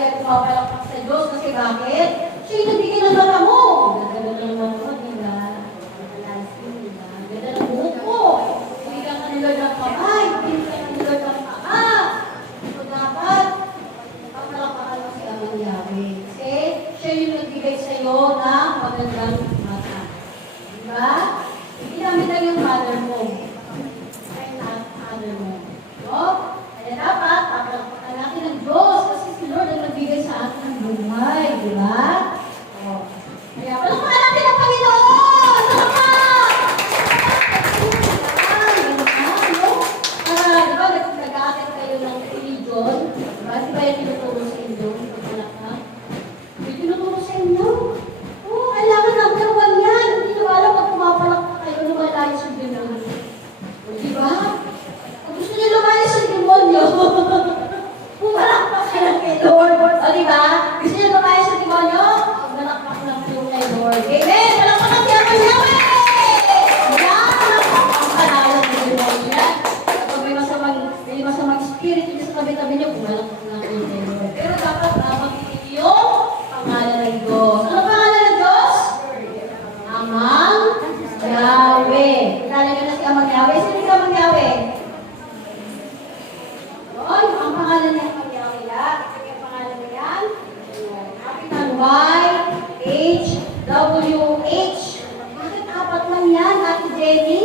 lagi ay pumapalakpak sa Diyos kasi bakit? Siya yung nagbigay ng mata mo. Ganda ng mata mo, diba? Ganda ng buhok mo. Hindi ka ni Lord ng kamay. Hindi ka ni Lord ng paa. So dapat, papalakpakan mo si Amang Yahweh. Kasi siya yung nagbigay sa'yo ng magandang mata. Diba? Hindi namin lang yung mother mo. Kaya na mother mo. No? Kaya dapat, papalakpakan natin ng Diyos kasi si Lord ang nagbigay sa atin ng buhay. Diba? O. Kaya palakpakan natin ang Panginoon! Salamat! Diba, nag-aatin kayo ng religion? Diba? Di ba yung tinuturo sa inyo? Pagpalakpak? May tinuturo sa inyo? Oo, kailangan number 1 yan. Hindi nyo alam pag pumapalakpak kayo, lumalayas yung demonyo. O, diba? Kung gusto nyo lumalayas yung demonyo, pumalakpak ka lang kay Lord. O, diba? Gusto nyo lumalayas yung demonyo? Pumalakpak lang kayo kay Lord. Amen! Palakpakan siya kay Yahweh! Yan! Ang kanalan ng demonyo yan. Kapag may masamang spirit yung sa tabi-tabi nyo, pumalakpak lang kayo kay Lord. Pero dapat nabagitin yung pangalan ng Diyos. Ano pangalan ng Diyos? Amang Yahweh. Kilala nyo na si Amang Yahweh. Sino si Amang Yahweh? Yun, ang pangalan niya Amang Yahweh. Sige, ang pangalan niya yan. Capital Y, H, W, H. Bakit apat lang yan, Ate Jenny?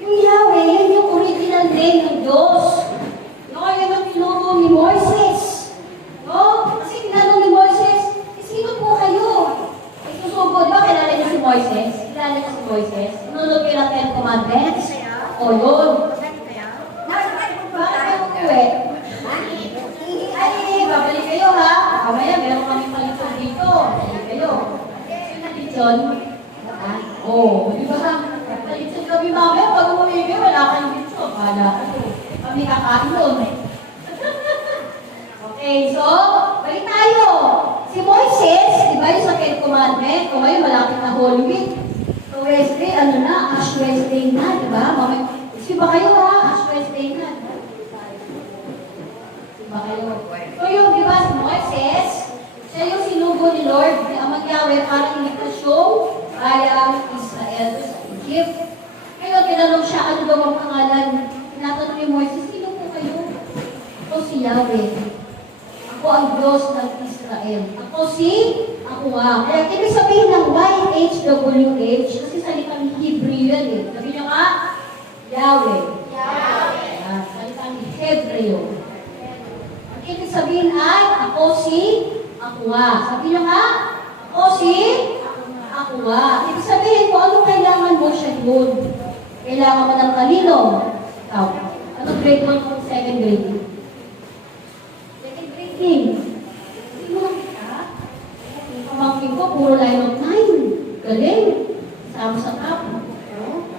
Yung Yahweh, yan yung original name ng Diyos. No, yan ang tinuro ni Moises. No? Kasi tinanong ni Moises, sino po kayo? Isusugod ba? Kilala niyo si Moises? Kilala niyo si Moises? Nunod kayo ng 10 Commandments? O yun. Bakit kayo umuwi? Ay, babalik kayo ha. Kamaya, meron kami palitong dito. Babalik kayo. Sino na lechon? Oo, di ba? Lechon kami mamaya. Pag umuwi kayo, wala kayong lechon. Kala ko. Kami kakain doon. Okay, so, balik tayo. Si Moises, di ba yung sa 10 Commandment? O ngayon, malapit na Holy Week. So, Wednesday, ano na? Ash Wednesday na, di ba? Siba kayo ha? Ash Wednesday na. Siba kayo. So, yung, di ba, si Moises, siya yung sinugo ni Lord, ni Amang Yahweh, para initasyon bayang Israel sa Egypt. Ngayon, tinanong siya, ano daw ang pangalan? Tinatanong ni Moises, sino po kayo? Ako si Yahweh. Ako ang Diyos ng Israel. Ako ako nga. Kaya ibig sabihin ng YHWH, kasi salitang Hebrew yan eh. Sabi niyo nga, Yahweh. Yahweh. Salitang Hebreo. Ang ibig sabihin ay, ako nga. Sabi niyo nga, ako nga. Ibig sabihin ko, ano kailangan mo siya yun? Kailangan mo ng talino. Ikaw. Anong grade 1 kung 2nd grade? Hindi mo lang kita. Yung pamangkin ko, puro line of 9. Galing. Sama sa top.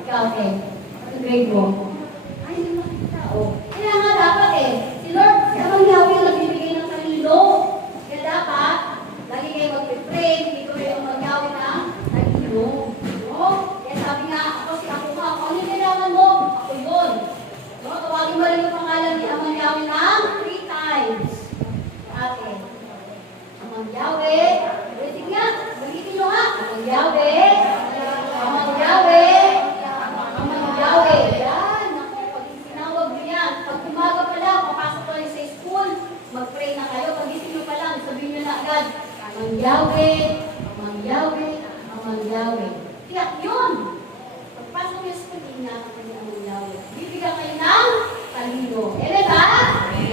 Ikaw, okay. Anong grade mo? Ay, hindi mo kita. Kaya nga dapat eh. Si Lord, si Amang Yahweh yung nagbibigay ng talino. Kaya dapat, lagi kayo mag-pray, hindi ko rin yung Yahweh ng talino. Kaya sabi nga, ako nga. Kung ano yung kailangan mo, ako yun. Tawagin mo rin yung pangalan ni Amang Yahweh ng 3 times. Ate. Amang Yahweh. Sige nga. Bagitin nyo nga. Amang Yahweh. Amang Yahweh. Amang Yahweh. Yan. Ako, pag sinawag nyo yan. Pag umaga pa lang, papasok ko rin sa school, mag-pray na kayo. Pagising nyo pa lang, sabihin nyo na agad. Amang Yahweh. Amang Yahweh. Amang Yahweh. Tiyak yun. Pagpasok nyo sa school, ingatan nyo Amang Yahweh. Bibigyan kayo ng talino. Amen ba?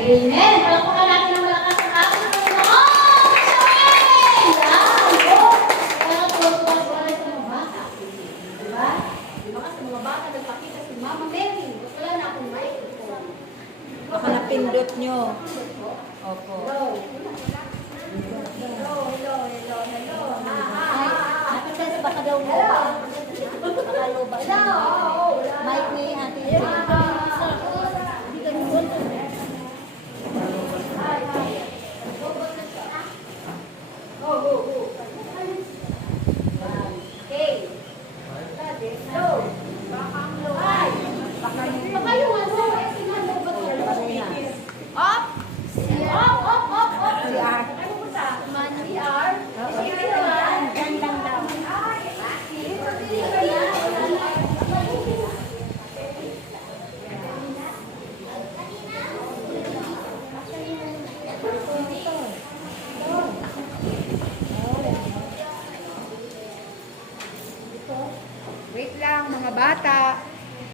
Amen. Palakpakan natin ng malakas ang ating Panginoon. Amen! Yan! Kaya tuwa-tuwa sa mga bata. Diba? Diba ka sa mga bata, nagpakita si Mama Mary. Wala na akong microphone. Baka napindot nyo. Opo. Hello. Baka daw mo. Baka loba. Mic ni Ate Jenny. mga bata.